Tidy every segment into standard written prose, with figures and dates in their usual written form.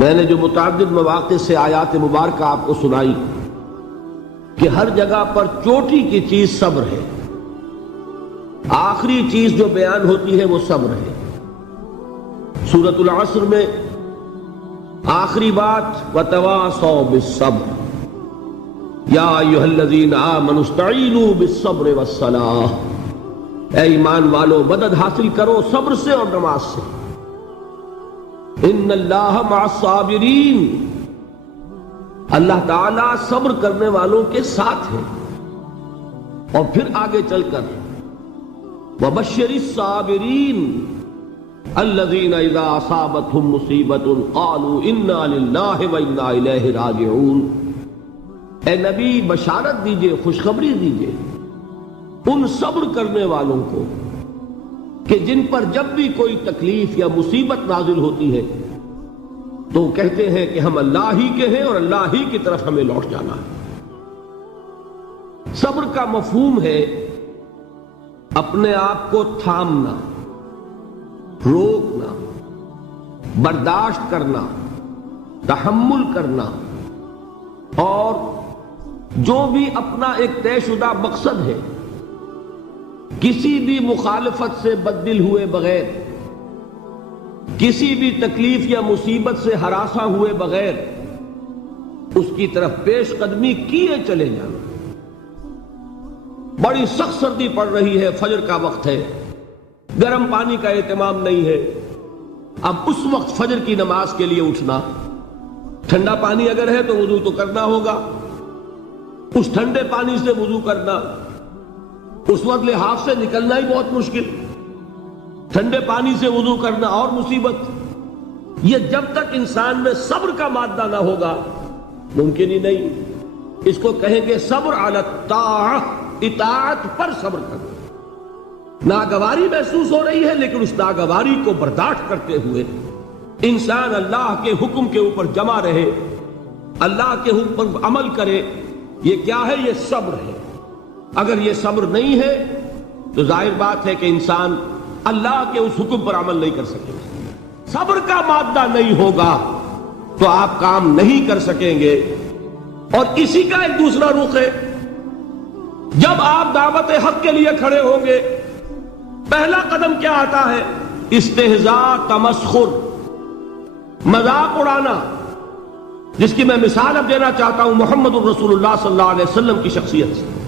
میں نے جو متعدد مواقع سے آیات مبارکہ آپ کو سنائی کہ ہر جگہ پر چوٹی کی چیز صبر ہے، آخری چیز جو بیان ہوتی ہے وہ صبر ہے۔ سورۃ العصر میں آخری بات وَتَوَاصَوْا بِالصَّبْرِ یا ایھا الذین آمنوا استعینوا بالصبر والصلاۃ، اے ایمان والو مدد حاصل کرو صبر سے اور نماز سے۔ ان اللہ مع الصابرین، اللہ تعالی صبر کرنے والوں کے ساتھ ہے۔ اور پھر آگے چل کر وبشر الصابرین الذین اذا اصابتهم مصیبۃ قالوا انا للہ وانا الیہ راجعون، اے نبی بشارت دیجئے، خوشخبری دیجئے ان صبر کرنے والوں کو کہ جن پر جب بھی کوئی تکلیف یا مصیبت نازل ہوتی ہے تو کہتے ہیں کہ ہم اللہ ہی کے ہیں اور اللہ ہی کی طرف ہمیں لوٹ جانا ہے۔ صبر کا مفہوم ہے اپنے آپ کو تھامنا، روکنا، برداشت کرنا، تحمل کرنا، اور جو بھی اپنا ایک طے شدہ مقصد ہے کسی بھی مخالفت سے بددل ہوئے بغیر، کسی بھی تکلیف یا مصیبت سے ہراساں ہوئے بغیر اس کی طرف پیش قدمی کیے چلے جانا۔ بڑی سخت سردی پڑ رہی ہے، فجر کا وقت ہے، گرم پانی کا اہتمام نہیں ہے، اب اس وقت فجر کی نماز کے لیے اٹھنا، ٹھنڈا پانی اگر ہے تو وضو تو کرنا ہوگا، اس ٹھنڈے پانی سے وضو کرنا، اس وقت لحاظ سے نکلنا ہی بہت مشکل، ٹھنڈے پانی سے وضو کرنا اور مصیبت۔ یہ جب تک انسان میں صبر کا مادہ نہ ہوگا ممکن ہی نہیں۔ اس کو کہیں گے صبر علی الطاعہ، اطاعت پر صبر کرنا۔ ناگواری محسوس ہو رہی ہے لیکن اس ناگواری کو برداشت کرتے ہوئے انسان اللہ کے حکم کے اوپر جمع رہے، اللہ کے حکم پر عمل کرے۔ یہ کیا ہے؟ یہ صبر ہے۔ اگر یہ صبر نہیں ہے تو ظاہر بات ہے کہ انسان اللہ کے اس حکم پر عمل نہیں کر سکے گا۔ صبر کا مادہ نہیں ہوگا تو آپ کام نہیں کر سکیں گے۔ اور اسی کا ایک دوسرا رخ ہے، جب آپ دعوت حق کے لیے کھڑے ہوں گے پہلا قدم کیا آتا ہے؟ استہزاء، تمسخر، مذاق اڑانا، جس کی میں مثال اب دینا چاہتا ہوں محمد الرسول اللہ صلی اللہ علیہ وسلم کی شخصیت سے۔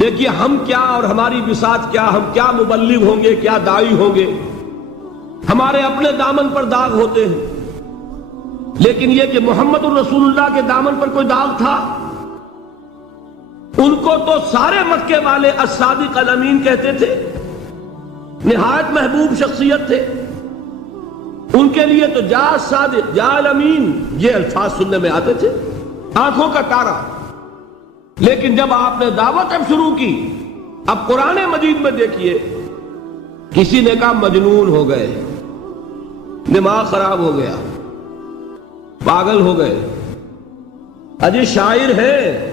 دیکھیے ہم کیا اور ہماری بساط کیا، ہم کیا مبلغ ہوں گے، کیا داعی ہوں گے، ہمارے اپنے دامن پر داغ ہوتے ہیں، لیکن یہ کہ محمد الرسول اللہ کے دامن پر کوئی داغ تھا؟ ان کو تو سارے مکے والے الصادق الامین کہتے تھے، نہایت محبوب شخصیت تھے، ان کے لیے تو جا صادق، جا الامین، یہ الفاظ سننے میں آتے تھے، آنکھوں کا تارا۔ لیکن جب آپ نے دعوت اب شروع کی، اب قرآن مجید میں دیکھیے کسی نے کہا مجنون ہو گئے، دماغ خراب ہو گیا، پاگل ہو گئے، اجی شاعر ہے،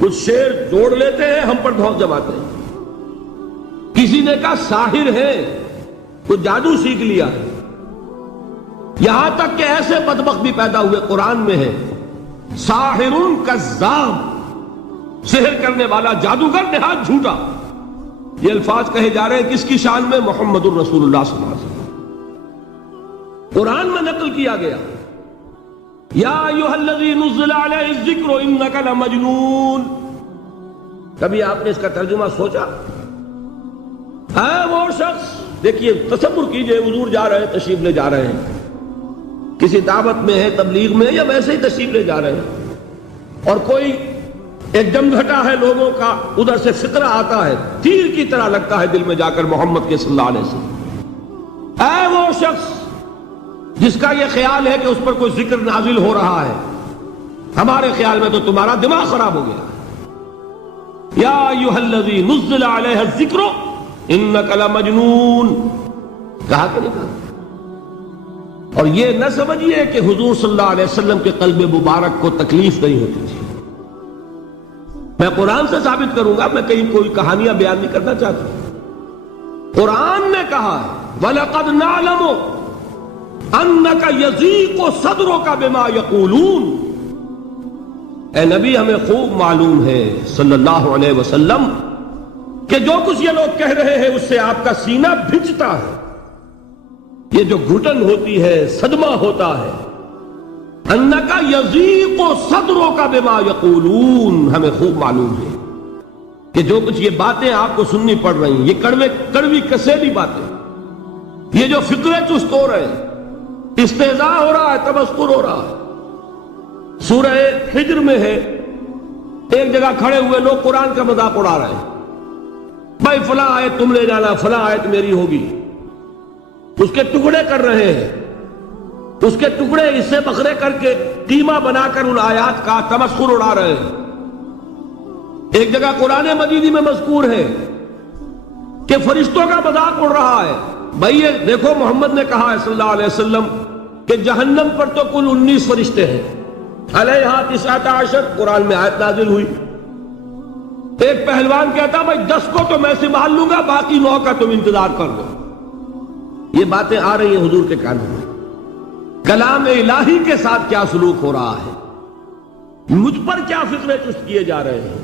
کچھ شعر جوڑ لیتے ہیں ہم پر دھوک جماتے ہیں۔ کسی نے کہا ساحر ہے، کچھ جادو سیکھ لیا ہے، یہاں تک کہ ایسے بدبخت بھی پیدا ہوئے، قرآن میں ہے ساحر کذاب، سحر کرنے والا جادوگر نہایت جھوٹا۔ یہ الفاظ کہے جا رہے ہیں کس کی شان میں؟ محمد الرسول اللہ صلی اللہ علیہ وسلم۔ قرآن میں نقل کیا گیا یا ایھا الذی نزل علیہ الذکر انک لمجنون۔ کبھی آپ نے اس کا ترجمہ سوچا؟ ہے وہ شخص، دیکھیے تصور کیجئے، حضور جا رہے ہیں، تشریف لے جا رہے ہیں، کسی دعوت میں ہے، تبلیغ میں، یا ویسے ہی تشریف لے جا رہے ہیں، اور کوئی ایک جمگھٹا ہے لوگوں کا، ادھر سے فقرہ آتا ہے، تیر کی طرح لگتا ہے دل میں جا کر محمد کے صلی اللہ علیہ وسلم۔ اے وہ شخص جس کا یہ خیال ہے کہ اس پر کوئی ذکر نازل ہو رہا ہے، ہمارے خیال میں تو تمہارا دماغ خراب ہو گیا۔ یا ایھا الذی نزل علیہ الذکر انک لمجنون، کہا کہ نہیں کہا؟ اور یہ نہ سمجھیے کہ حضور صلی اللہ علیہ وسلم کے قلب مبارک کو تکلیف نہیں ہوتی تھی۔ میں قرآن سے ثابت کروں گا، میں کہیں کوئی کہانیاں بیان نہیں کرنا چاہتا۔ قرآن نے کہا ہے وَلَقَدْ نَعْلَمُ انک یضیق صدرک بما یقولون، اے نبی ہمیں خوب معلوم ہے صلی اللہ علیہ وسلم کہ جو کچھ یہ لوگ کہہ رہے ہیں اس سے آپ کا سینہ بھجتا ہے، یہ جو گھٹن ہوتی ہے، صدمہ ہوتا ہے۔ انک یضیق صدرک بما یقولون، ہمیں خوب معلوم ہے کہ جو کچھ یہ باتیں آپ کو سننی پڑ رہی ہیں، یہ کڑوی کسیلی باتیں، یہ جو فکرے چست ہو رہے ہیں، استہزاء ہو رہا ہے، تمسخر ہو رہا ہے۔ سورہ حجر میں ہے، ایک جگہ کھڑے ہوئے لوگ قرآن کا مذاق اڑا رہے ہیں، بھائی فلاں آیت تم لے جانا، فلاں آیت میری ہوگی، اس کے ٹکڑے کر رہے ہیں، اس کے ٹکڑے اس سے بکھرے کر کے قیمہ بنا کر ان آیات کا تمسخر اڑا رہے ہیں۔ ایک جگہ قرآن مجید میں مذکور ہے کہ فرشتوں کا مذاق اڑ رہا ہے، بھائی یہ دیکھو محمد نے کہا ہے صلی اللہ علیہ وسلم کہ جہنم پر تو کل 19 فرشتے ہیں، علیہا 19 قرآن میں آیت نازل ہوئی۔ ایک پہلوان کہتا بھائی 10 کو تو میں سنبھال لوں گا، باقی 9 کا تم انتظار کر لو۔ یہ باتیں آ رہی ہیں حضور کے کانوں میں، کلام الہی کے ساتھ کیا سلوک ہو رہا ہے، مجھ پر کیا فکرے چست کیے جا رہے ہیں،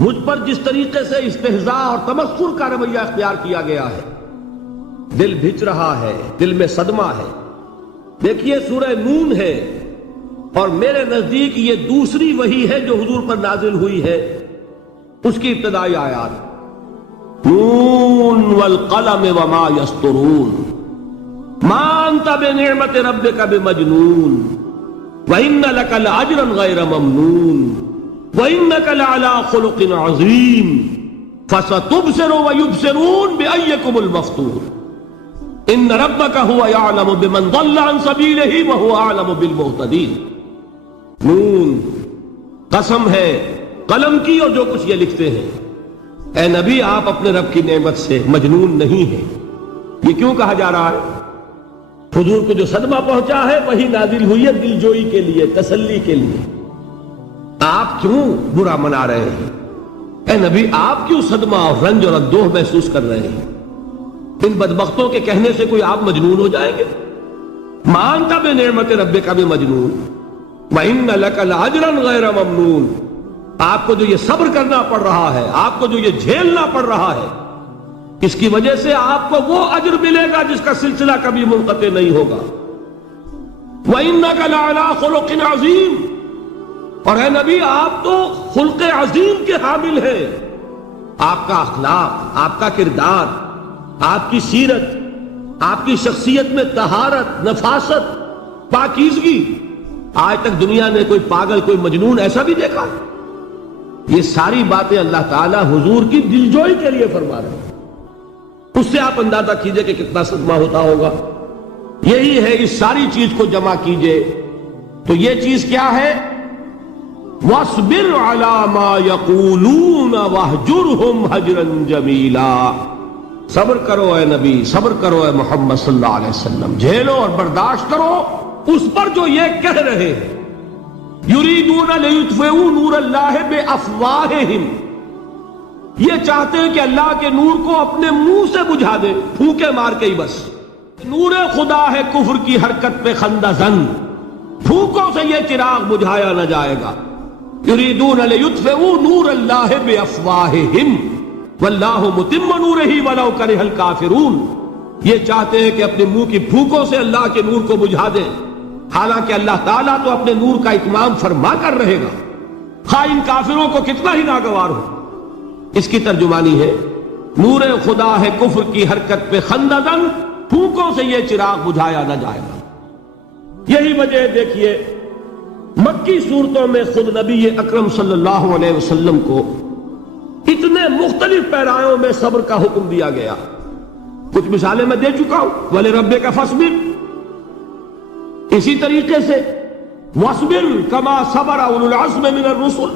مجھ پر جس طریقے سے استہزاء اور تمسخر کا رویہ اختیار کیا گیا ہے، دل بھج رہا ہے، دل میں صدمہ ہے۔ دیکھیے سورہ نون ہے، اور میرے نزدیک یہ دوسری وحی ہے جو حضور پر نازل ہوئی ہے، اس کی ابتدائی آیات، نون والقلم وما یسطرون ما انت بنعمت ربک بمجنون وان لک لاجرا غیر ممنون وانک لعلی خلق عظیم فستبصر ویبصرون بأیکم المفتون ان ربک هو یعلم بمن ضل عن سبیلہ وهو اعلم بالمہتدین۔ نون، قسم ہے قلم کی اور جو کچھ یہ لکھتے ہیں۔ اے نبی آپ اپنے رب کی نعمت سے مجنون نہیں ہیں۔ یہ کیوں کہا جا رہا ہے؟ حضور کو جو صدمہ پہنچا ہے وہی نازل ہوئی ہے دل جوئی کے لیے، تسلی کے لیے۔ آپ کیوں برا منا رہے ہیں؟ اے نبی آپ کیوں صدمہ اور رنج اور اندوہ محسوس کر رہے ہیں؟ ان بدبختوں کے کہنے سے کوئی آپ مجنون ہو جائیں گے؟ مانتا بے نعمت ربک بمجنون وَإِنَّ لَكَ لَأَجْرًا غَيْرَ مَمْنُونَ، آپ کو جو یہ صبر کرنا پڑ رہا ہے، آپ کو جو یہ جھیلنا پڑ رہا ہے، اس کی وجہ سے آپ کو وہ اجر ملے گا جس کا سلسلہ کبھی منقطع نہیں ہوگا۔ وَإِنَّكَ لَعَلَىٰ خُلُقٍ عَظِيمٍ، اور اے نبی آپ تو خلق عظیم کے حامل ہیں۔ آپ کا اخلاق، آپ کا کردار، آپ کی سیرت، آپ کی شخصیت میں طہارت، نفاست، پاکیزگی، آج تک دنیا نے کوئی پاگل، کوئی مجنون ایسا بھی دیکھا؟ یہ ساری باتیں اللہ تعالیٰ حضور کی دلجوئی کے لیے فرما رہے ہیں۔ اس سے آپ اندازہ کیجئے کہ کتنا صدمہ ہوتا ہوگا۔ یہی ہے، اس ساری چیز کو جمع کیجئے تو یہ چیز کیا ہے؟ وَاصْبِرْ عَلَىٰ مَا يَقُولُونَ وَاهْجُرْهُمْ هَجْرًا جَمِيلًا، صبر کرو اے نبی، صبر کرو اے محمد صلی اللہ علیہ وسلم، جھیلو اور برداشت کرو اس پر جو یہ کہہ رہے ہیں۔ یریدون لیطفئوا نور اللہ بافواہہم، یہ چاہتے ہیں کہ اللہ کے نور کو اپنے منہ سے بجھا دے، پھونکے مار کے ہی بس۔ نور خدا ہے کفر کی حرکت پہ خندہ زن، پھونکوں سے یہ چراغ بجھایا نہ جائے گا۔ یریدون لیطفئوا نور اللہ بافواہہم واللہ متم نورہ ولو کرہ الکافرون، یہ چاہتے ہیں کہ اپنے منہ کی پھونکوں سے اللہ کے نور کو بجھا دیں، حالانکہ اللہ تعالیٰ تو اپنے نور کا اتمام فرما کر رہے گا، خواہ ان کافروں کو کتنا ہی ناگوار ہو۔ اس کی ترجمانی ہے نور خدا ہے کفر کی حرکت پہ خندہ زن، پھونکوں سے یہ چراغ بجھایا نہ جائے گا۔ یہی وجہ دیکھیے مکی صورتوں میں خود نبی اکرم صلی اللہ علیہ وسلم کو اتنے مختلف پیرایوں میں صبر کا حکم دیا گیا۔ کچھ مثالیں میں دے چکا ہوں، وَلِرَبِّكَ فَاصْبِرْ، اسی طریقے سے وَاصْبِرْ كَمَا صَبَرَ أُولُو الْعَزْمِ مِنَ الرُّسُلِ،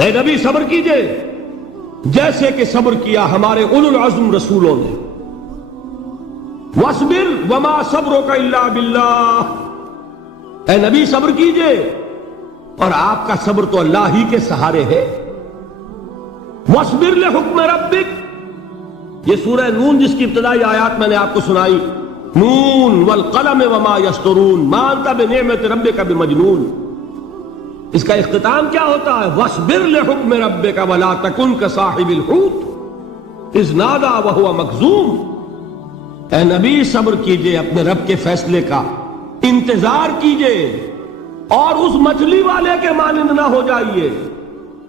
اے نبی صبر کیجئے جیسے کہ صبر کیا ہمارے اولو العزم رسولوں نے۔ وَاصْبِرْ وَمَا صَبْرُكَ إِلَّا بِاللَّهِ، اے نبی صبر کیجئے اور آپ کا صبر تو اللہ ہی کے سہارے ہے۔ وَاصْبِرْ لِحُکْمِ رَبِّكَ، یہ سورہ نون جس کی ابتدائی آیات میں نے آپ کو سنائی، نون والقلم وما یسطرون ما انت بنعمت ربک بمجنون، اس کا اختتام کیا ہوتا ہے؟ وَاصْبِرْ لِحُکْمِ رَبِّكَ وَلَا تَكُنْ كَصَاحِبِ الْحُوتِ اِذْ نَادَىٰ وَهُوَ مَكْظُومٌ، اے نبی صبر کیجئے اپنے رب کے فیصلے کا، انتظار کیجئے اور اس مچھلی والے کے مانند نہ ہو جائیے۔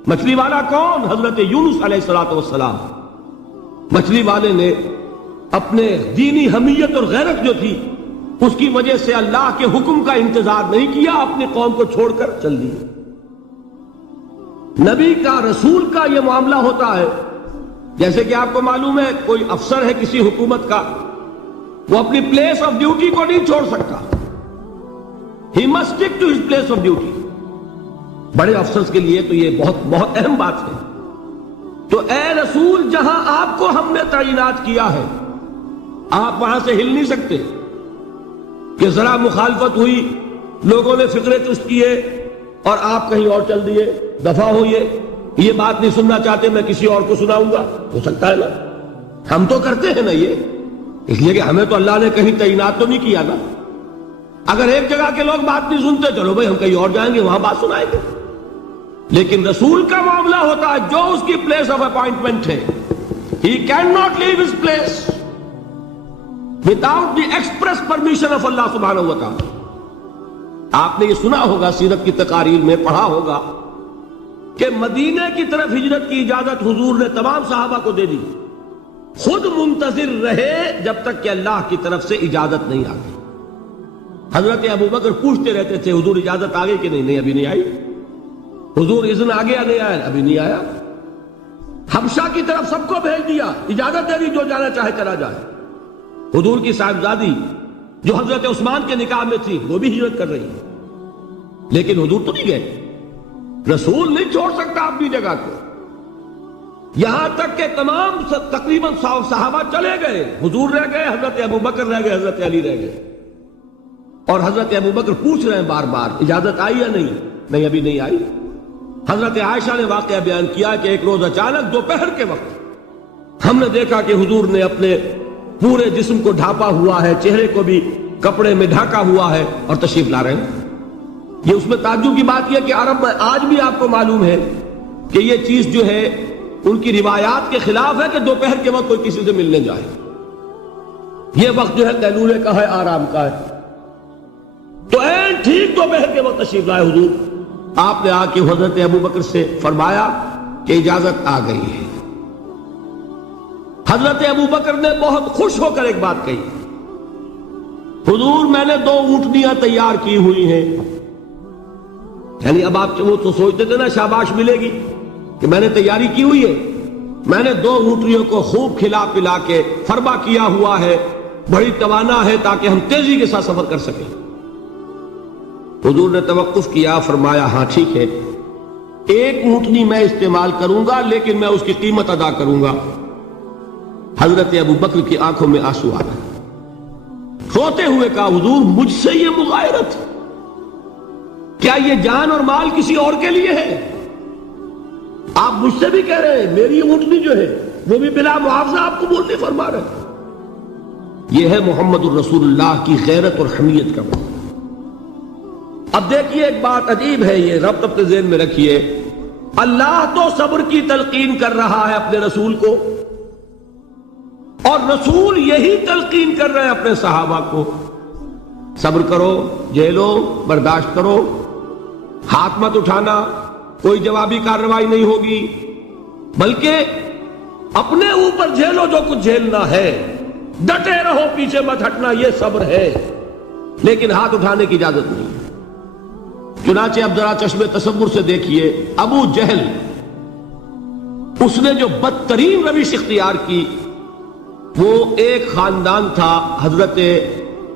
مچھلی والا کون؟ حضرت یونس علیہ السلام۔ مچھلی والے نے اپنے دینی حمیت اور غیرت جو تھی اس کی وجہ سے اللہ کے حکم کا انتظار نہیں کیا، اپنی قوم کو چھوڑ کر چل دی۔ نبی کا، رسول کا یہ معاملہ ہوتا ہے، جیسے کہ آپ کو معلوم ہے کوئی افسر ہے کسی حکومت کا، وہ اپنی پلیس آف ڈیوٹی کو نہیں چھوڑ سکتا، he must stick to his place of duty. بڑے افسرز کے لیے تو یہ بہت بہت اہم بات ہے۔ تو اے رسول، جہاں آپ کو ہم نے تعینات کیا ہے آپ وہاں سے ہل نہیں سکتے کہ ذرا مخالفت ہوئی، لوگوں نے فقرے چست کیے اور آپ کہیں اور چل دیے، دفع ہوئیے، یہ بات نہیں سننا چاہتے میں کسی اور کو سناؤں گا، ہو سکتا ہے نا؟ ہم تو کرتے ہیں نا یہ، اس لیے کہ ہمیں تو اللہ نے کہیں تعینات تو نہیں کیا نا۔ اگر ایک جگہ کے لوگ بات نہیں سنتے، چلو بھائی ہم کہیں اور جائیں گے، وہاں بات سنائیں گے۔ لیکن رسول کا معاملہ ہوتا ہے جو اس کی پلیس آف اپوائنٹمنٹ ہے، he can not leave his place without the express permission of اللہ سبحانہ و تعالی۔ آپ نے یہ سنا ہوگا، سیرت کی تقاریر میں پڑھا ہوگا کہ مدینے کی طرف ہجرت کی اجازت حضور نے تمام صحابہ کو دے دی، خود منتظر رہے جب تک کہ اللہ کی طرف سے اجازت نہیں آ گئی۔ حضرت ابو بکر پوچھتے رہتے تھے حضور اجازت آ گئی کہ نہیں؟ نہیں ابھی نہیں آئی۔ حضور اذن آ گیا؟ نہیں آیا، ابھی نہیں آیا۔ حبشہ کی طرف سب کو بھیج دیا، اجازت دے دی جو جانا چاہے چلا جائے۔ حضور کی صاحبزادی جو حضرت عثمان کے نکاح میں تھی وہ بھی ہجرت کر رہی ہے، لیکن حضور تو نہیں گئے۔ رسول نہیں چھوڑ سکتا اپنی جگہ کو، یہاں تک کہ تمام تقریباً صحابہ چلے گئے، حضور رہ گئے، حضرت ابو بکر رہ گئے، حضرت علی رہ گئے، اور حضرت ابو بکر پوچھ رہے ہیں بار بار اجازت آئی یا نہیں؟ نہیں ابھی نہیں آئی۔ حضرت عائشہ نے واقعہ بیان کیا کہ ایک روز اچانک دوپہر کے وقت ہم نے دیکھا کہ حضور نے اپنے پورے جسم کو ڈھانپا ہوا ہے، چہرے کو بھی کپڑے میں ڈھانکا ہوا ہے اور تشریف لا رہے ہیں۔ یہ اس میں تعجب کی بات یہ کہ عرب میں آج بھی آپ کو معلوم ہے کہ یہ چیز جو ہے ان کی روایات کے خلاف ہے کہ دوپہر کے وقت کوئی کسی سے ملنے جائے۔ یہ وقت جو ہے قیلولے کا ہے، آرام کا ہے۔ تو این ٹھیک دوپہر کے وقت تشریف لائے حضور، آپ نے آ کے حضرت ابو بکر سے فرمایا کہ اجازت آ گئی ہے۔ حضرت ابو بکر نے بہت خوش ہو کر ایک بات کہی، حضور میں نے 2 اونٹنیاں تیار کی ہوئی ہیں۔ یعنی اب آپ وہ تو سوچتے تھے نا شاباش ملے گی کہ میں نے تیاری کی ہوئی ہے، میں نے 2 اونٹنیوں کو خوب کھلا پلا کے فربا کیا ہوا ہے، بڑی توانا ہے تاکہ ہم تیزی کے ساتھ سفر کر سکیں۔ حضور نے توقف کیا، فرمایا ہاں ٹھیک ہے، 1 اونٹنی میں استعمال کروں گا لیکن میں اس کی قیمت ادا کروں گا۔ حضرت ابو بکر کی آنکھوں میں آنسو آ گئے، روتے ہوئے کہا حضور مجھ سے یہ مغایرت، کیا یہ جان اور مال کسی اور کے لیے ہے؟ آپ مجھ سے بھی کہہ رہے ہیں میری اونٹنی جو ہے وہ بھی بلا معاوضہ آپ قبول نہیں فرما رہے۔ یہ ہے محمد الرسول اللہ کی غیرت اور حمیت کا معاملہ۔ اب دیکھیے ایک بات عجیب ہے، یہ ربط اپنے ذہن میں رکھیے، اللہ تو صبر کی تلقین کر رہا ہے اپنے رسول کو، اور رسول یہی تلقین کر رہے ہیں اپنے صحابہ کو، صبر کرو، جھیلو، برداشت کرو، ہاتھ مت اٹھانا، کوئی جوابی کارروائی نہیں ہوگی، بلکہ اپنے اوپر جھیلو جو کچھ جھیلنا ہے، ڈٹے رہو، پیچھے مت ہٹنا، یہ صبر ہے، لیکن ہاتھ اٹھانے کی اجازت نہیں۔ چنانچہ اب ذرا چشم تصور سے دیکھیے، ابو جہل اس نے جو بدترین روش اختیار کی، وہ ایک خاندان تھا حضرت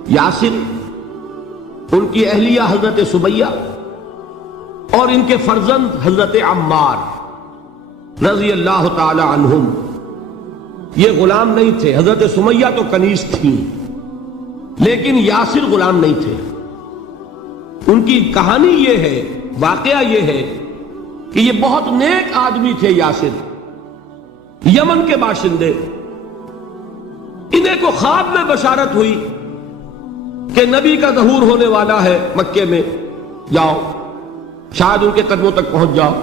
یاسر، ان کی اہلیہ حضرت سمیہ، اور ان کے فرزند حضرت عمار رضی اللہ تعالی عنہم۔ یہ غلام نہیں تھے، حضرت سمیہ تو کنیز تھیں لیکن یاسر غلام نہیں تھے۔ ان کی کہانی یہ ہے، واقعہ یہ ہے کہ یہ بہت نیک آدمی تھے۔ یاسر یمن کے باشندے، انہیں کو خواب میں بشارت ہوئی کہ نبی کا ظہور ہونے والا ہے مکے میں، جاؤ شاید ان کے قدموں تک پہنچ جاؤ۔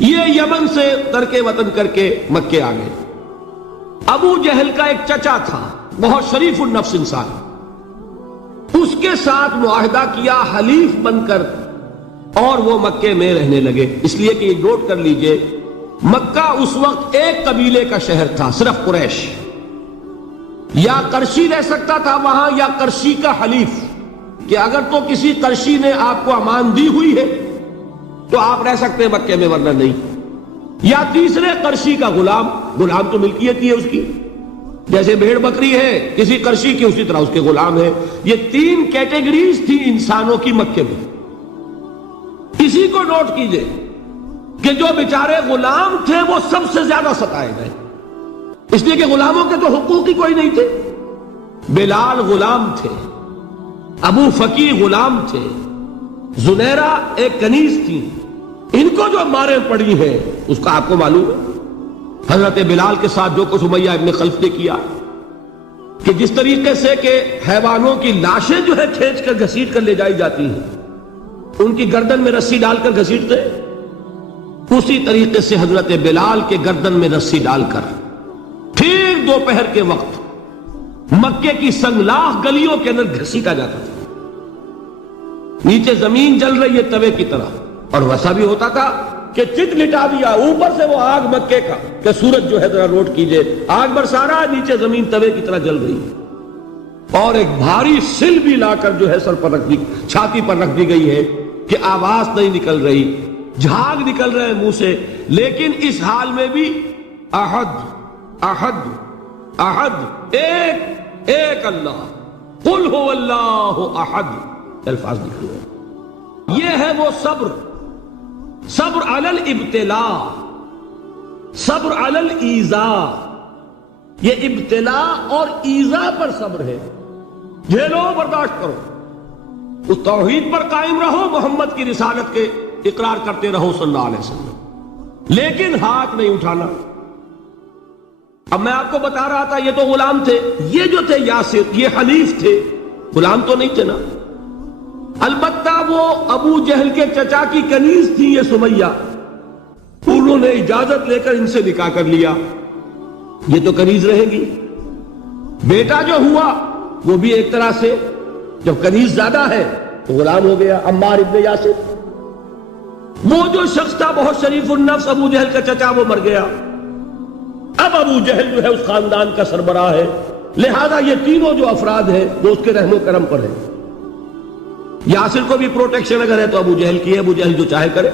یہ یمن سے ترک وطن کر کے مکے آ گئے۔ ابو جہل کا ایک چچا تھا، بہت شریف النفس انسان، اس کے ساتھ معاہدہ کیا حلیف بن کر، اور وہ مکے میں رہنے لگے۔ اس لیے کہ یہ نوٹ کر لیجئے، مکہ اس وقت ایک قبیلے کا شہر تھا، صرف قریش۔ یا قرشی رہ سکتا تھا وہاں، یا قرشی کا حلیف، کہ اگر تو کسی قرشی نے آپ کو امان دی ہوئی ہے تو آپ رہ سکتے ہیں مکے میں، ورنہ نہیں۔ یا تیسرے قرشی کا غلام، غلام تو ملکیت ہی ہے اس کی، جیسے بھیڑ بکری ہے کسی قرشی کی، اسی طرح اس کے غلام ہے۔ یہ تین کیٹیگریز تھی انسانوں کی مکے میں۔ اسی کو نوٹ کیجئے کہ جو بیچارے غلام تھے وہ سب سے زیادہ ستائے گئے، اس لیے کہ غلاموں کے تو حقوق ہی کوئی نہیں تھے۔ بلال غلام تھے، ابو فقی غلام تھے، زنیرہ ایک کنیز تھی، ان کو جو مارے پڑی ہیں اس کا آپ کو معلوم ہے۔ حضرت بلال کے ساتھ جو کچھ امیہ ابن خلف نے کیا، کہ جس طریقے سے کہ حیوانوں کی لاشیں جو ہے کھینچ کر گھسیٹ کر لے جائی جاتی ہیں، ان کی گردن میں رسی ڈال کر گھسیٹتے، اسی طریقے سے حضرت بلال کے گردن میں رسی ڈال کر ٹھیک دوپہر کے وقت مکے کی سنگلاخ گلیوں کے اندر گھسیٹا جاتا تھا۔ نیچے زمین جل رہی ہے توے کی طرح، اور ویسا بھی ہوتا تھا کہ چت لٹا دیا، اوپر سے وہ آگ مکے کا، کہ سورج جو ہے ذرا نوٹ کیجئے، آگ برسا رہا ہے، نیچے زمین توے کی طرح جل رہی ہے، اور ایک بھاری سل بھی لا کر جو ہے سر پر رکھ دی، چھاتی پر رکھ دی گئی ہے کہ آواز نہیں نکل رہی، جھاگ نکل رہے منہ سے، لیکن اس حال میں بھی احد احد احد، ایک ایک اللہ، قل هو اللہ احد، الفاظ نکل رہے۔ یہ ہے وہ صبر، صبر علی الابتلاء، صبر علی الایذاء۔ یہ ابتلاء اور ایذاء پر صبر ہے، جھیلو برداشت کرو، اس توحید پر قائم رہو، محمد کی رسالت کے اقرار کرتے رہو صلی اللہ علیہ وسلم، لیکن ہاتھ نہیں اٹھانا۔ اب میں آپ کو بتا رہا تھا یہ تو غلام تھے، یہ جو تھے یاسر، یہ حلیف تھے، غلام تو نہیں تھے نا۔ البتہ وہ ابو جہل کے چچا کی کنیز تھی یہ سمیہ، انہوں نے اجازت لے کر ان سے نکاح کر لیا، یہ تو کنیز رہے گی۔ بیٹا جو ہوا وہ بھی ایک طرح سے، جب کنیز زیادہ ہے تو غلام ہو گیا، عمار ابن یاسر۔ وہ جو شخص تھا بہت شریف النفس ابو جہل کا چچا، وہ مر گیا، اب ابو جہل جو ہے اس خاندان کا سربراہ ہے، لہذا یہ تینوں جو افراد ہیں وہ اس کے رحم و کرم پر ہیں۔ یاسر کو بھی پروٹیکشن اگر ہے تو ابو جہل کی ہے، ابو جہل جو چاہے کرے،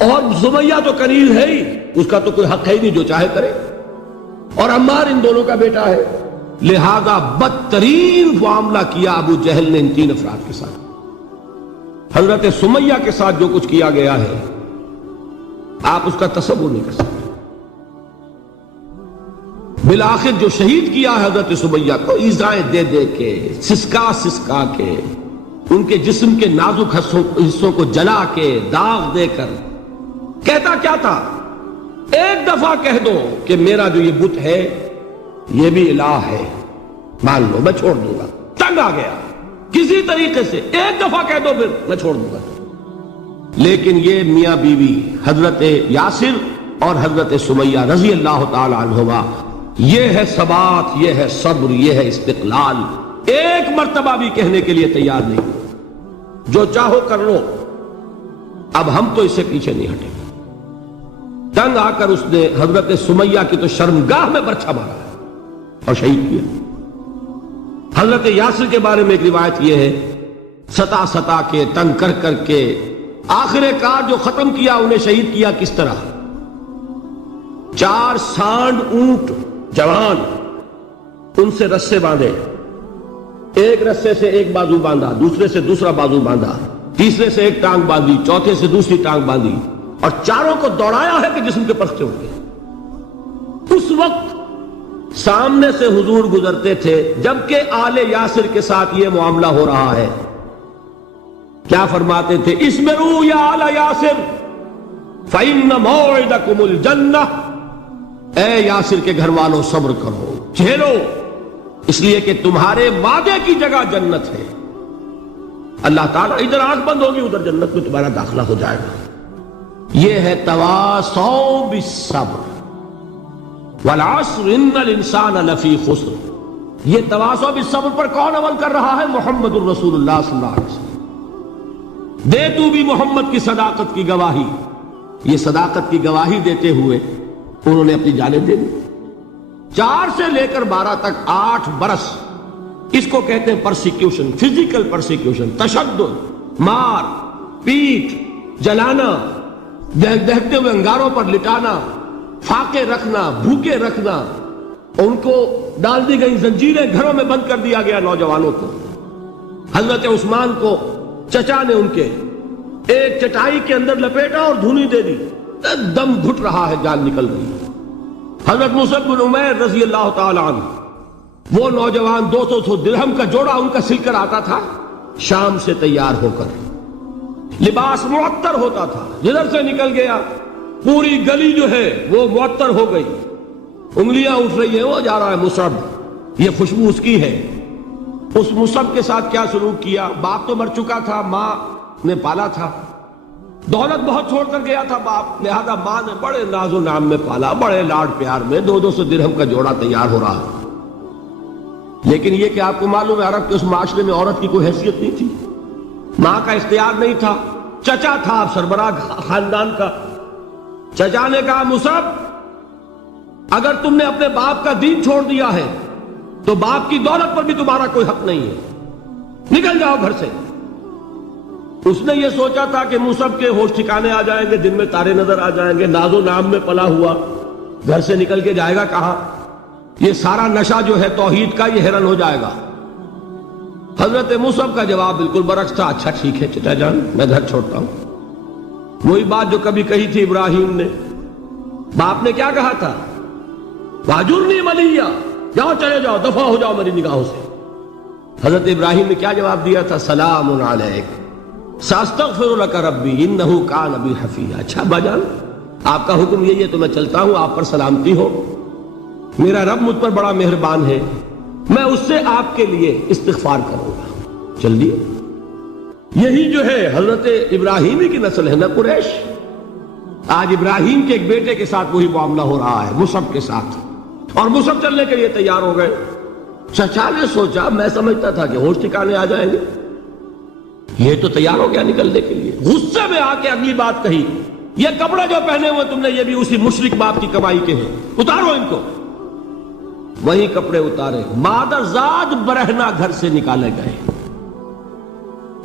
اور سمیہ تو کنیز ہے ہی، اس کا تو کوئی حق ہے ہی نہیں، جو چاہے کرے، اور عمار ان دونوں کا بیٹا ہے، لہذا بدترین معاملہ کیا ابو جہل نے ان تین افراد کے ساتھ۔ حضرت سمیہ کے ساتھ جو کچھ کیا گیا ہے آپ اس کا تصور نہیں کر سکتے۔ بالآخر جو شہید کیا ہے حضرت سمیہ کو، ایذائیں دے دے کے، سسکا سسکا کے، ان کے جسم کے نازک حصوں کو جلا کے، داغ دے کر، کہتا کیا تھا، ایک دفعہ کہہ دو کہ میرا جو یہ بت ہے یہ بھی الہ ہے، مان لو میں چھوڑ دوں گا۔ تنگ آ گیا، کسی طریقے سے ایک دفعہ کہہ دو پھر میں چھوڑ دوں گا۔ لیکن یہ میاں بیوی حضرت یاسر اور حضرت سمیہ رضی اللہ تعالی عنہما، یہ ہے ثبات، یہ ہے صبر، یہ ہے استقلال، ایک مرتبہ بھی کہنے کے لیے تیار نہیں، جو چاہو کر لو، اب ہم تو اس سے پیچھے نہیں ہٹیں گے۔ تنگ آ کر اس نے حضرت سمیہ کی تو شرمگاہ میں برچھا مارا اور شہید کیا۔ حضرت یاسر کے بارے میں ایک روایت یہ ہے، ستا ستا کے، تنگ کر کر کے، آخر کار جو ختم کیا، انہیں شہید کیا کس طرح، 4 سانڈ اونٹ جوان، ان سے رسے باندھے، ایک رسے سے ایک بازو باندھا، دوسرے سے دوسرا بازو باندھا، تیسرے سے ایک ٹانگ باندھی، چوتھے سے دوسری ٹانگ باندھی، اور چاروں کو دوڑایا ہے کہ جسم کے پرخچے اٹھ گئے۔ اس وقت سامنے سے حضور گزرتے تھے جبکہ آل یاسر کے ساتھ یہ معاملہ ہو رہا ہے، کیا فرماتے تھے، اسبروا یا آل یاسر فإن موعدکم الجنہ، اے یاسر کے گھر والوں صبر کرو، جھیلو، اس لیے کہ تمہارے وعدے کی جگہ جنت ہے۔ اللہ تعالیٰ ادھر آنکھ بند ہوگی، ادھر جنت میں تمہارا داخلہ ہو جائے گا۔ یہ ہے تواصوا بالصبر والعصر ان الانسان لفی خسر۔ یہ تواصوا بالصبر پر کون عمل کر رہا ہے؟ محمد الرسول اللہ صلی اللہ علیہ وسلم۔ دے تو بھی محمد کی صداقت کی گواہی۔ یہ صداقت کی گواہی دیتے ہوئے انہوں نے اپنی جانیں دے دی۔ 4 سے لے کر 12 تک 8 برس، اس کو کہتے ہیں پرسیکیوشن، فزیکل پرسیکیوشن، تشدد، مار پیٹ، جلانا، دہتے ہوئے انگاروں پر لٹانا، فاقے رکھنا، بھوکے رکھنا، ان کو ڈال دی گئی زنجیریں، گھروں میں بند کر دیا گیا نوجوانوں کو۔ حضرت عثمان کو چچا نے ان کے ایک چٹائی کے اندر لپیٹا اور دھونی دے دی، دم گھٹ رہا ہے، جان نکل رہی ہے۔ حضرت مصعب بن عمیر رضی اللہ تعالی عنہ، وہ نوجوان 200 درہم کا جوڑا ان کا سل کر آتا تھا شام سے تیار ہو کر، لباس معطر ہوتا تھا، جدھر سے نکل گیا پوری گلی جو ہے وہ معطر ہو گئی، انگلیاں اٹھ رہی ہیں، وہ جا رہا ہے مصعب، یہ خوشبو اس کی ہے۔ اس مصعب کے ساتھ کیا سلوک کیا؟ باپ تو مر چکا تھا، ماں نے پالا تھا، دولت بہت چھوڑ کر گیا تھا باپ، لہذا ماں نے بڑے ناز و نام میں پالا، بڑے لاڈ پیار میں، 200 درہم کا جوڑا تیار ہو رہا۔ لیکن یہ کہ آپ کو معلوم ہے عرب کے اس معاشرے میں عورت کی کوئی حیثیت نہیں تھی، ماں کا اختیار نہیں تھا، چچا تھا آپ سربراہ خاندان کا۔ چچا نے کہا مصعب، اگر تم نے اپنے باپ کا دین چھوڑ دیا ہے تو باپ کی دولت پر بھی تمہارا کوئی حق نہیں ہے، نکل جاؤ گھر سے۔ اس نے یہ سوچا تھا کہ مصعب کے ہوش ٹھکانے آ جائیں گے، دن میں تارے نظر آ جائیں گے، ناز و نام میں پلا ہوا، گھر سے نکل کے جائے گا کہاں؟ یہ سارا نشہ جو ہے توحید کا، یہ حیران ہو جائے گا۔ حضرت مصعب کا جواب بالکل برعکس تھا، اچھا ٹھیک ہے چچا جان، میں گھر چھوڑتا ہوں۔ وہی بات جو کبھی کہی تھی ابراہیم نے، باپ نے کیا کہا تھا؟ واجرنی ملیہ، جاؤ چلے جاؤ، دفع ہو جاؤ میری نگاہوں سے۔ حضرت ابراہیم نے کیا جواب دیا تھا؟ سلام علیک ساستغفر لک ربی انہ کان بی حفیظ۔ اچھا ابا جان، آپ کا حکم یہی ہے تو میں چلتا ہوں، آپ پر سلامتی ہو، میرا رب مجھ پر بڑا مہربان ہے، میں اس سے آپ کے لیے استغفار کروں گا، چل دیے۔ یہی جو ہے حضرت ابراہیمی کی نسل ہے نا قریش۔ آج ابراہیم کے ایک بیٹے کے ساتھ وہی معاملہ ہو رہا ہے، مصعب کے ساتھ، اور مصعب چلنے کے لیے تیار ہو گئے۔ چچا نے سوچا، میں سمجھتا تھا کہ ہوش ٹھکانے آ جائیں گے، یہ تو تیار ہو گیا نکلنے کے لیے۔ غصے میں آ کے اگلی بات کہی، یہ کپڑے جو پہنے ہوئے تم نے یہ بھی اسی مشرک باپ کی کمائی کے ہیں، اتارو ان کو۔ وہی کپڑے اتارے، مادر زاد برہنہ گھر سے نکالے گئے۔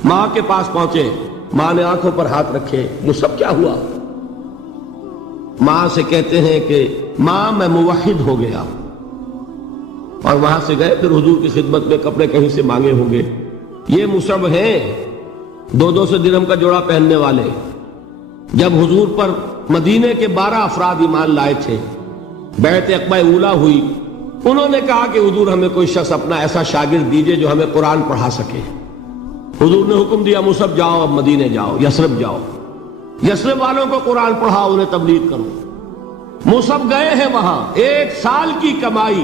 ماں کے پاس پہنچے، ماں نے آنکھوں پر ہاتھ رکھے، وہ سب کیا ہوا؟ ماں سے کہتے ہیں کہ ماں میں موحد ہو گیا، اور وہاں سے گئے پھر حضور کی خدمت میں، کپڑے کہیں سے مانگے ہوں گے۔ یہ مصعب ہیں 200 درہم کا جوڑا پہننے والے۔ جب حضور پر مدینے کے 12 افراد ایمان لائے تھے، بیعت عقبہ اولیٰ ہوئی، انہوں نے کہا کہ حضور ہمیں کوئی شخص اپنا ایسا شاگرد دیجئے جو ہمیں قرآن پڑھا سکے۔ حضور نے حکم دیا مصعب جاؤ، اب مدینے جاؤ، یثرب جاؤ، یثرب والوں کو قرآن پڑھاؤ، انہیں تبلیغ کرو۔ مصعب گئے ہیں وہاں، 1 سال کی کمائی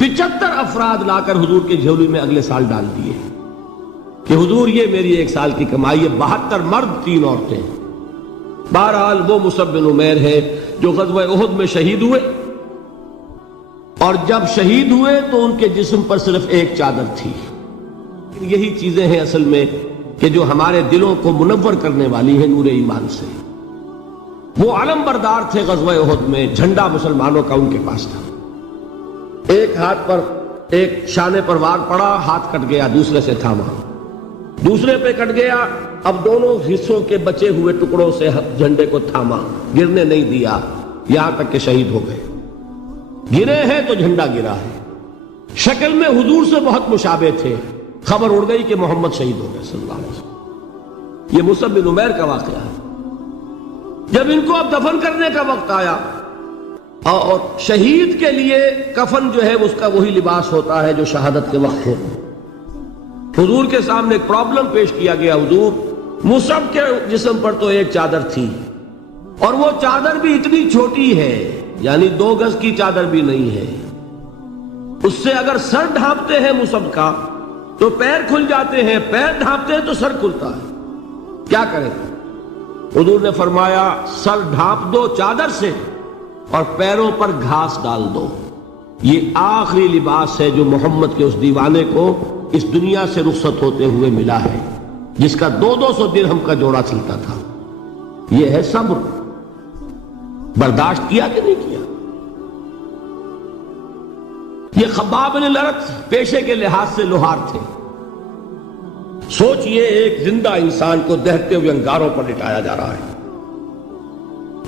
75 افراد لا کر حضور کے جھولی میں اگلے سال ڈال دیے کہ حضور یہ میری 1 سال کی کمائی ہے، 72 مرد 3 عورتیں۔ بہرحال وہ مصعب بن عمیر ہے جو غزوہ احد میں شہید ہوئے، اور جب شہید ہوئے تو ان کے جسم پر صرف ایک چادر تھی۔ یہی چیزیں ہیں اصل میں کہ جو ہمارے دلوں کو منور کرنے والی ہیں نور ایمان سے۔ وہ علم بردار تھے غزوہ احد میں، جھنڈا مسلمانوں کا ان کے پاس تھا۔ ایک ہاتھ پر ایک شانے پر وار پڑا، ہاتھ کٹ گیا، دوسرے سے تھاما، دوسرے پہ کٹ گیا، اب دونوں حصوں کے بچے ہوئے ٹکڑوں سے جھنڈے کو تھاما، گرنے نہیں دیا، یہاں تک کہ شہید ہو گئے۔ گرے ہیں تو جھنڈا گرا ہے۔ شکل میں حضور سے بہت مشابہ تھے، خبر اڑ گئی کہ محمد شہید ہو گئے صلی اللہ علیہ وسلم۔ یہ مصعب بن عمیر کا واقعہ ہے۔ جب ان کو اب دفن کرنے کا وقت آیا، اور شہید کے لیے کفن جو ہے اس کا وہی لباس ہوتا ہے جو شہادت کے وقت ہو، حضور کے سامنے ایک پرابلم پیش کیا گیا۔ حضور، مصعب کے جسم پر تو ایک چادر تھی، اور وہ چادر بھی اتنی چھوٹی ہے یعنی 2 گز کی چادر بھی نہیں ہے، اس سے اگر سر ڈھانپتے ہیں مصحف کا تو پیر کھل جاتے ہیں، پیر ڈھانپتے ہیں تو سر کھلتا ہے، کیا کریں؟ حضور نے فرمایا سر ڈھانپ دو چادر سے اور پیروں پر گھاس ڈال دو۔ یہ آخری لباس ہے جو محمد کے اس دیوانے کو اس دنیا سے رخصت ہوتے ہوئے ملا ہے، جس کا 200 درہم کا جوڑا چلتا تھا۔ یہ ہے صبر۔ برداشت کیا کہ نہیں کیا؟ یہ خباب بن الارت پیشے کے لحاظ سے لوہار تھے۔ سوچئے ایک زندہ انسان کو دہتے ہوئے انگاروں پر لٹایا جا رہا ہے،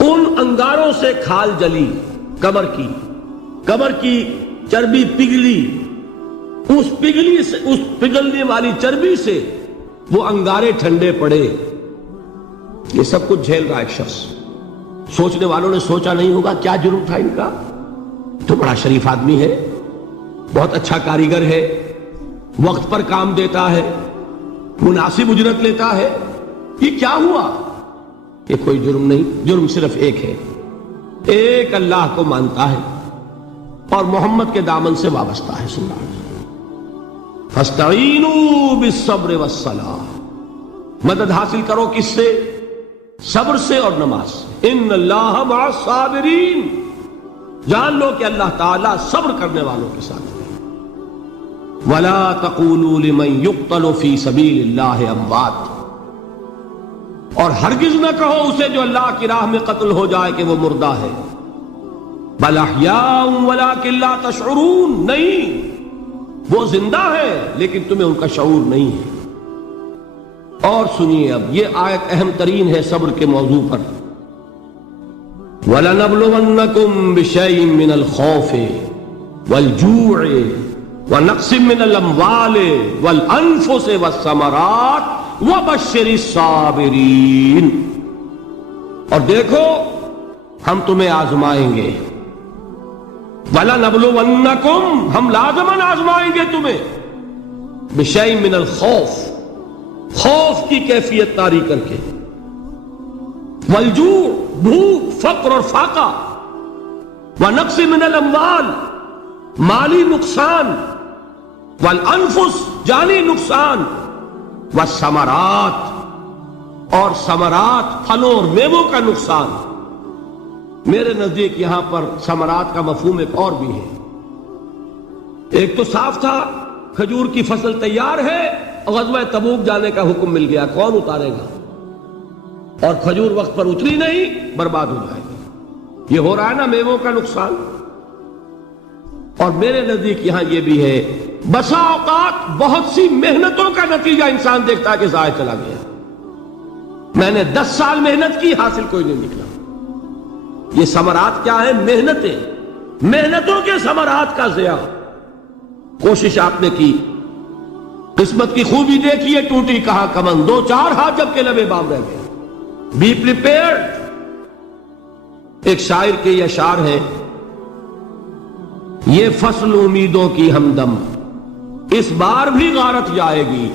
ان انگاروں سے کھال جلی، کمر کی چربی پگھلی، اس پگھلنے والی چربی سے وہ انگارے ٹھنڈے پڑے۔ یہ سب کچھ جھیل رہا ایک شخص۔ سوچنے والوں نے سوچا نہیں ہوگا کیا جرم تھا ان کا، تو بڑا شریف آدمی ہے، بہت اچھا کاریگر ہے، وقت پر کام دیتا ہے، مناسب اجرت لیتا ہے، یہ کیا ہوا؟ یہ کوئی جرم نہیں، جرم صرف ایک ہے، ایک اللہ کو مانتا ہے اور محمد کے دامن سے وابستہ ہے۔ صلی اللہ علیہ وسلم فاستعینوا بالصبر والصلاۃ، مدد حاصل کرو کس سے؟ صبر سے اور نماز سے۔ ان اللہ مع الصابرین، جان لو کہ اللہ تعالیٰ صبر کرنے والوں کے ساتھ ہے۔ ولا تقولوا لمن يقتل في سبيل الله اموات، اور ہرگز نہ کہو اسے جو اللہ کی راہ میں قتل ہو جائے کہ وہ مردہ ہے۔ بل احیاء ولکن لا تشعرون، نہیں، وہ زندہ ہے لیکن تمہیں ان کا شعور نہیں ہے۔ اور سنیے اب یہ آیت اہم ترین ہے صبر کے موضوع پر۔ وَلَنَبْلُوَنَّكُمْ بِشَيْءٍ مِّنَ الْخَوْفِ وَالْجُوعِ وَنَقْصٍ مِّنَ الْأَمْوَالِ وَالْأَنفُسِ وَالثَّمَرَاتِ وَبَشِّرِ الصَّابِرِينَ، اور دیکھو ہم تمہیں آزمائیں گے۔ وَلَنَبْلُوَنَّكُمْ، ہم لازماً آزمائیں گے تمہیں، بِشَيْءٍ مِّنَ الْخَوْفِ، خوف کی کیفیت طاری کر کے، والجوع، بھوک، فقر اور فاقہ، ونقص من الاموال، مالی نقصان، والانفس، جانی نقصان، والثمرات، اور ثمرات، پھلوں اور میووں کا نقصان۔ میرے نزدیک یہاں پر ثمرات کا مفہوم ایک اور بھی ہے۔ ایک تو صاف تھا کھجور کی فصل تیار ہے، غزوہ تبوک جانے کا حکم مل گیا، کون اتارے گا؟ اور کھجور وقت پر اتری نہیں، برباد ہو جائے گی۔ یہ ہو رہا ہے نا میووں کا نقصان۔ اور میرے نزدیک یہاں یہ بھی ہے، بسا اوقات بہت سی محنتوں کا نتیجہ انسان دیکھتا ہے کہ ضائع چلا گیا، میں نے 10 سال محنت کی، حاصل کوئی نہیں نکلا۔ یہ ثمرات کیا ہے؟ محنتوں کے ثمرات کا ضیاع۔ کوشش آپ نے کی، قسمت کی خوبی دیکھیے، ٹوٹی کہاں کمن، 2-4 ہاتھ جب کے لبے بام رہ گئے۔ Be prepared. ایک شاعر کے یہ اشعار ہیں، یہ فصل امیدوں کی ہمدم اس بار بھی غارت جائے گی،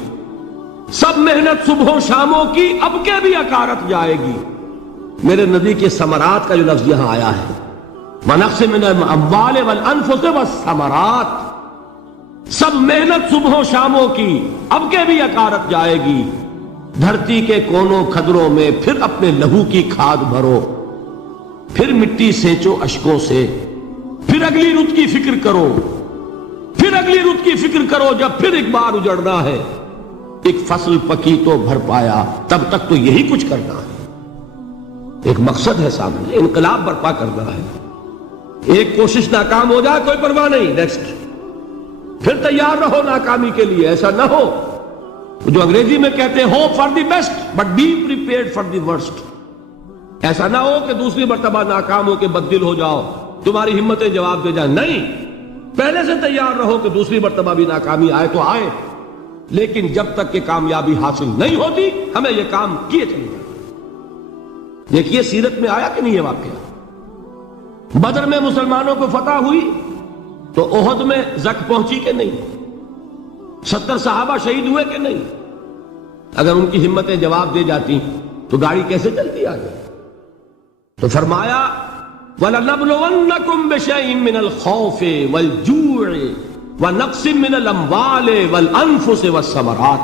سب محنت صبحوں شاموں کی اب کے بھی اکارت جائے گی۔ میرے نزدیک یہ ثمرات کا جو لفظ یہاں آیا ہے، وَنَقْصٍ مِّنَ الْأَمْوَالِ وَالْأَنفُسِ وَالثَّمَرَاتِ، سب محنت صبحوں شاموں کی اب کے بھی اکارت جائے گی۔ دھرتی کے کونوں کھدروں میں پھر اپنے لہو کی کھاد بھرو، پھر مٹی سینچو اشکوں سے، پھر اگلی رت کی فکر کرو، پھر اگلی رت کی فکر کرو، جب پھر ایک بار اجڑنا ہے۔ ایک فصل پکی تو بھر پایا، تب تک تو یہی کچھ کرنا ہے۔ ایک مقصد ہے سامنے، انقلاب برپا کرنا ہے۔ ایک کوشش ناکام ہو جائے کوئی پرواہ نہیں، نیکسٹ، پھر تیار رہو ناکامی کے لیے۔ ایسا نہ ہو جو انگریزی میں کہتے ہیں hope for the best but be prepared for the worst. ایسا نہ ہو کہ دوسری مرتبہ ناکام ہو کے بددل ہو جاؤ، تمہاری ہمتیں جواب دے جائیں، نہیں، پہلے سے تیار رہو کہ دوسری مرتبہ بھی ناکامی آئے تو آئے، لیکن جب تک کہ کامیابی حاصل نہیں ہوتی ہمیں یہ کام کیے چلے جائیں۔ دیکھیے سیرت میں آیا کہ نہیں یہ واقعہ؟ بدر میں مسلمانوں کو فتح ہوئی تو احد میں زک پہنچی کہ نہیں؟ 70 صحابہ شہید ہوئے کہ نہیں؟ اگر ان کی ہمتیں جواب دے جاتی تو گاڑی کیسے چلتی آگے؟ تو فرمایا وَلَنَبْلُوَنَّكُمْ بِشَيْءٍ مِّنَ الْخَوْفِ وَالْجُوعِ وَنَقْصٍ مِّنَ الْأَمْوَالِ وَالْأَنفُسِ وَالثَّمَرَاتِ،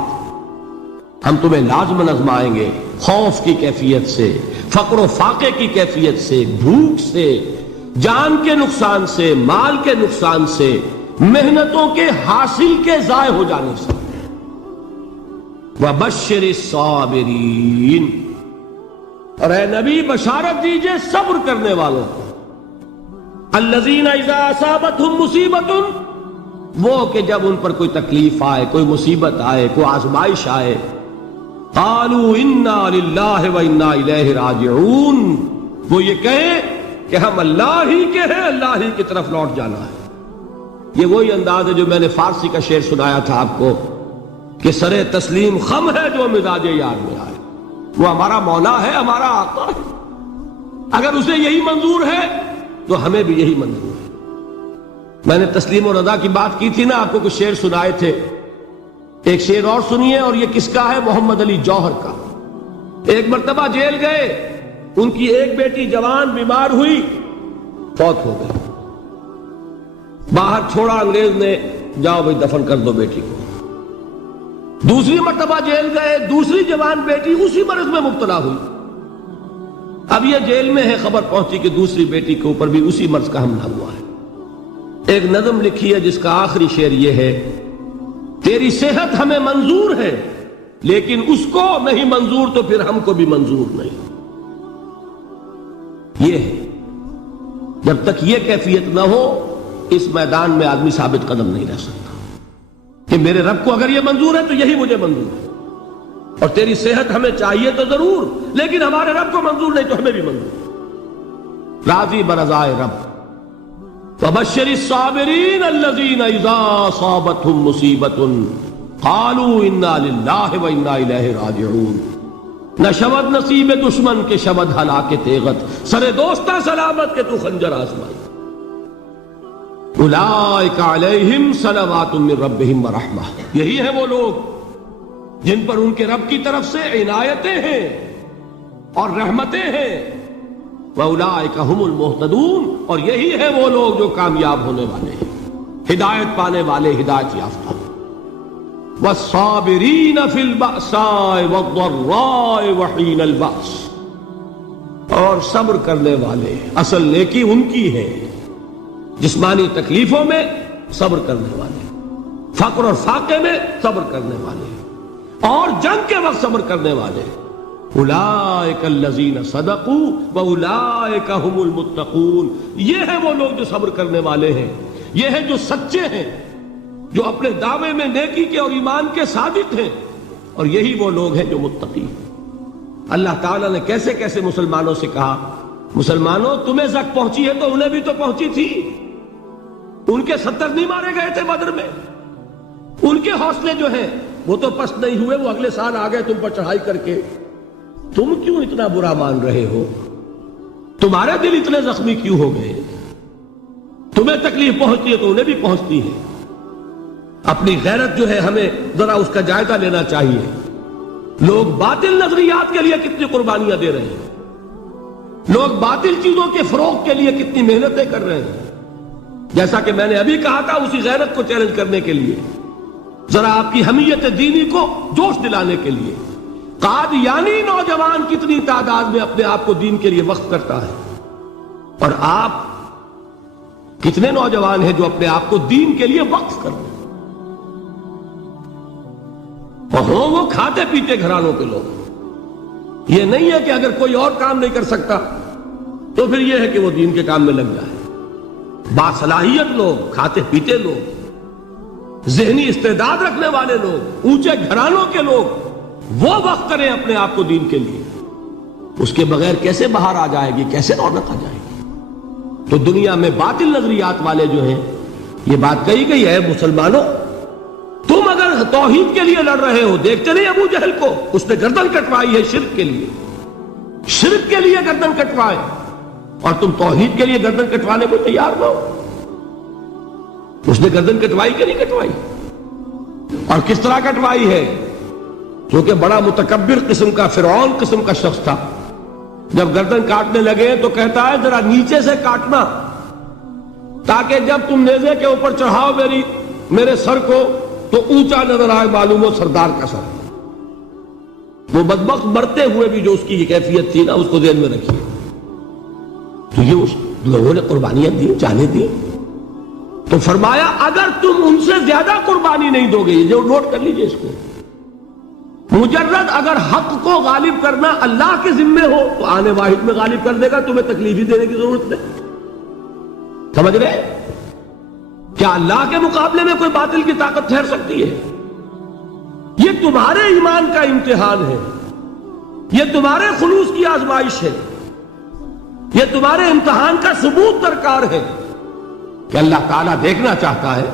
ہم تمہیں لازماً آزمائیں گے خوف کی کیفیت سے، فقر و فاقے کی کیفیت سے، بھوک سے، جان کے نقصان سے، مال کے نقصان سے، محنتوں کے حاصل کے ضائع ہو جانے سے۔ وَبَشِّرِ الصَّابِرِينَ، اور اے نبی بشارت دیجئے صبر کرنے والوں کو۔ الذین اذا اصابتہم مصیبت، وہ کہ جب ان پر کوئی تکلیف آئے، کوئی مصیبت آئے، کوئی آزمائش آئے، قالوا انا للہ وانا الیہ راجعون، وہ یہ کہیں کہ ہم اللہ ہی کے ہیں، اللہ ہی کی طرف لوٹ جانا ہے۔ یہ وہی انداز ہے جو میں نے فارسی کا شعر سنایا تھا آپ کو کہ سرے تسلیم خم ہے جو مزاج یار میں آئے۔ وہ ہمارا مولا ہے، ہمارا آقا ہے، اگر اسے یہی منظور ہے تو ہمیں بھی یہی منظور ہے۔ میں نے تسلیم و رضا کی بات کی تھی نا، آپ کو کچھ شعر سنائے تھے، ایک شعر اور سنیے، اور یہ کس کا ہے؟ محمد علی جوہر کا۔ ایک مرتبہ جیل گئے، ان کی ایک بیٹی جوان بیمار ہوئی، فوت ہو گئی، باہر چھوڑا انگریز نے، جاؤ بھائی دفن کر دو بیٹی کو۔ دوسری مرتبہ جیل گئے، دوسری جوان بیٹی اسی مرض میں مبتلا ہوئی۔ اب یہ جیل میں ہے، خبر پہنچی کہ دوسری بیٹی کے اوپر بھی اسی مرض کا حملہ ہوا ہے۔ ایک نظم لکھی ہے جس کا آخری شعر یہ ہے، تیری صحت ہمیں منظور ہے لیکن اس کو نہیں منظور تو پھر ہم کو بھی منظور نہیں۔ یہ ہے، جب تک یہ کیفیت نہ ہو اس میدان میں آدمی ثابت قدم نہیں رہ سکتا کہ میرے رب کو اگر یہ منظور ہے تو یہی مجھے منظور ہے، اور تیری صحت ہمیں چاہیے تو ضرور لیکن ہمارے رب کو منظور نہیں تو ہمیں بھی منظور۔ راضی برضائے رب۔ وَبَشِّرِ الصَّابِرِينَ الَّذِينَ إِذَا أَصَابَتْهُمْ مُصِيبَةٌ قَالُوا إِنَّا لِلَّهِ وَإِنَّا إِلَيْهِ رَاجِعُونَ۔ نہ شود نصیب دشمن کے شود ہلاک تیغت، سر دوستہ سلامت کے تو خنجر آزمائی۔ اولئک علیہم صلوات من ربہم ورحمہ، یہی ہے وہ لوگ جن پر ان کے رب کی طرف سے عنایتیں ہیں اور رحمتیں ہیں۔ وَأُولَئِكَ هُمُ الْمُهْتَدُونَ، اور یہی ہے وہ لوگ جو کامیاب ہونے والے ہیں، ہدایت پانے والے، ہدایت یافتہ۔ وَالصَّابِرِينَ فِي الْبَأْسَاءِ وَالضَّرَّاءِ وَحِينَ الْبَأْسِ، اور صبر کرنے والے، اصل نیکی ان کی ہے، جسمانی تکلیفوں میں صبر کرنے والے، فقر اور فاقے میں صبر کرنے والے، اور جنگ کے وقت صبر کرنے والے۔ اولئک الذین صدقوا واولئک هم المتقون، یہ ہے وہ لوگ جو صبر کرنے والے ہیں، یہ ہے جو سچے ہیں، جو اپنے دعوے میں نیکی کے اور ایمان کے صادق ہیں، اور یہی وہ لوگ ہیں جو متقی ہیں۔ اللہ تعالیٰ نے کیسے کیسے مسلمانوں سے کہا، مسلمانوں تمہیں زک پہنچی ہے تو انہیں بھی تو پہنچی تھی، ان کے 70 نہیں مارے گئے تھے بدر میں، ان کے حوصلے جو ہیں وہ تو پست نہیں ہوئے، وہ اگلے سال آ گئے تم پر چڑھائی کر کے۔ تم کیوں اتنا برا مان رہے ہو؟ تمہارے دل اتنے زخمی کیوں ہو گئے؟ تمہیں تکلیف پہنچتی ہے تو انہیں بھی پہنچتی ہے۔ اپنی غیرت جو ہے ہمیں ذرا اس کا جائزہ لینا چاہیے۔ لوگ باطل نظریات کے لیے کتنی قربانیاں دے رہے ہیں، لوگ باطل چیزوں کے فروغ کے لیے کتنی محنتیں کر رہے ہیں۔ جیسا کہ میں نے ابھی کہا تھا، اسی غیرت کو چیلنج کرنے کے لیے، ذرا آپ کی حمیت دینی کو جوش دلانے کے لیے، قادیانی نوجوان کتنی تعداد میں اپنے آپ کو دین کے لیے وقف کرتا ہے، اور آپ کتنے نوجوان ہیں جو اپنے آپ کو دین کے لیے وقف کر رہے ہیں، اور ہوں وہ کھاتے پیتے گھرانوں کے لوگ۔ یہ نہیں ہے کہ اگر کوئی اور کام نہیں کر سکتا تو پھر یہ ہے کہ وہ دین کے کام میں لگ جائے۔ باصلاحیت لوگ، کھاتے پیتے لوگ، ذہنی استعداد رکھنے والے لوگ، اونچے گھرانوں کے لوگ، وہ وقت کریں اپنے آپ کو دین کے لیے۔ اس کے بغیر کیسے باہر آ جائے گی، کیسے رونق آ جائے گی؟ تو دنیا میں باطل نظریات والے جو ہیں، یہ بات کہی گئی ہے، مسلمانوں تم اگر توحید کے لیے لڑ رہے ہو، دیکھتے نہیں ابو جہل کو، اس نے گردن کٹوائی ہے شرک کے لیے، شرک کے لیے گردن کٹوائے، اور تم توحید کے لیے گردن کٹوانے کو تیار نہ ہو۔ اس نے گردن کٹوائی کہ نہیں کٹوائی؟ اور کس طرح کٹوائی ہے؟ کیونکہ بڑا متکبر قسم کا، فرعون قسم کا شخص تھا، جب گردن کاٹنے لگے تو کہتا ہے ذرا نیچے سے کاٹنا تاکہ جب تم نیزے کے اوپر چڑھاؤ میرے سر کو تو اونچا نظر آئے، معلوم ہو سردار کا سر۔ وہ بدبخت مرتے ہوئے بھی جو اس کی یہ کیفیت تھی نا، اس کو ذہن میں رکھیے۔ تو یہ اس لوگوں نے قربانیاں دی، جانیں دی، تو فرمایا اگر تم ان سے زیادہ قربانی نہیں دو گے، یہ جو نوٹ کر لیجئے اس کو، مجرد اگر حق کو غالب کرنا اللہ کے ذمے ہو تو آنے واحد میں غالب کر دے گا، تمہیں تکلیف ہی دینے کی ضرورت نہیں۔ سمجھ رہے؟ کیا اللہ کے مقابلے میں کوئی باطل کی طاقت ٹھہر سکتی ہے؟ یہ تمہارے ایمان کا امتحان ہے، یہ تمہارے خلوص کی آزمائش ہے، یہ تمہارے امتحان کا ثبوت درکار ہے کہ اللہ تعالیٰ دیکھنا چاہتا ہے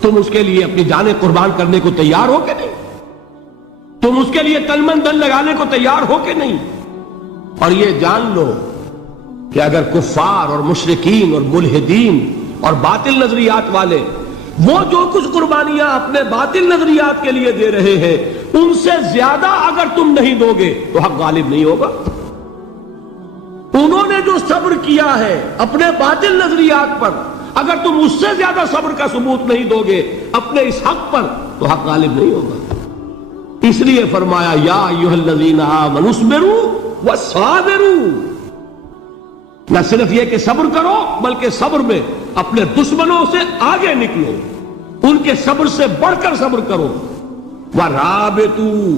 تم اس کے لیے اپنی جانیں قربان کرنے کو تیار ہو کہ نہیں، تم اس کے لیے تن من دن لگانے کو تیار ہو کہ نہیں۔ اور یہ جان لو کہ اگر کفار اور مشرکین اور ملحدین اور باطل نظریات والے وہ جو کچھ قربانیاں اپنے باطل نظریات کے لیے دے رہے ہیں، ان سے زیادہ اگر تم نہیں دو گے تو حق غالب نہیں ہوگا۔ انہوں نے جو صبر کیا ہے اپنے باطل نظریات پر، اگر تم اس سے زیادہ صبر کا ثبوت نہیں دو گے اپنے اس حق پر تو حق غالب نہیں ہوگا۔ اس لیے فرمایا یا ایھا الذین آمنوا اصبروا وصابروا، نہ صرف یہ کہ صبر کرو بلکہ صبر میں اپنے دشمنوں سے آگے نکلو، ان کے صبر سے بڑھ کر صبر کرو۔ ورابطوا،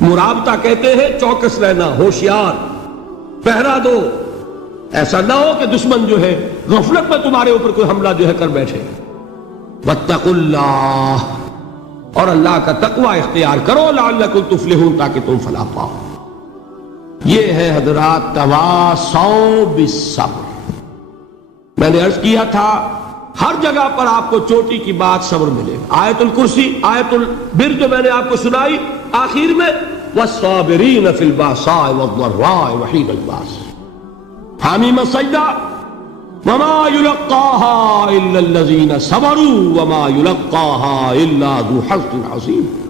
مرابطہ کہتے ہیں چوکس رہنا، ہوشیار، پہرا دو، ایسا نہ ہو کہ دشمن جو ہے غفلت میں تمہارے اوپر کوئی حملہ جو ہے کر بیٹھے۔ واتقوا اللہ، اور اللہ کا تقوی اختیار کرو، لعلکم تفلحون، تاکہ تم فلاح پاؤ۔ یہ ہے حضرات تواصوا بالصبر۔ میں نے عرض کیا تھا ہر جگہ پر آپ کو چوٹی کی بات صبر ملے گا۔ آیت الکرسی، آیت البر جو میں نے آپ کو سنائی آخر میں، والصابرین فی الباساء والضراء وحین الباس، حامیم السجدہ، وما یلقاها الا الذین صبروا وما یلقاها الا ذو حظ عظیم۔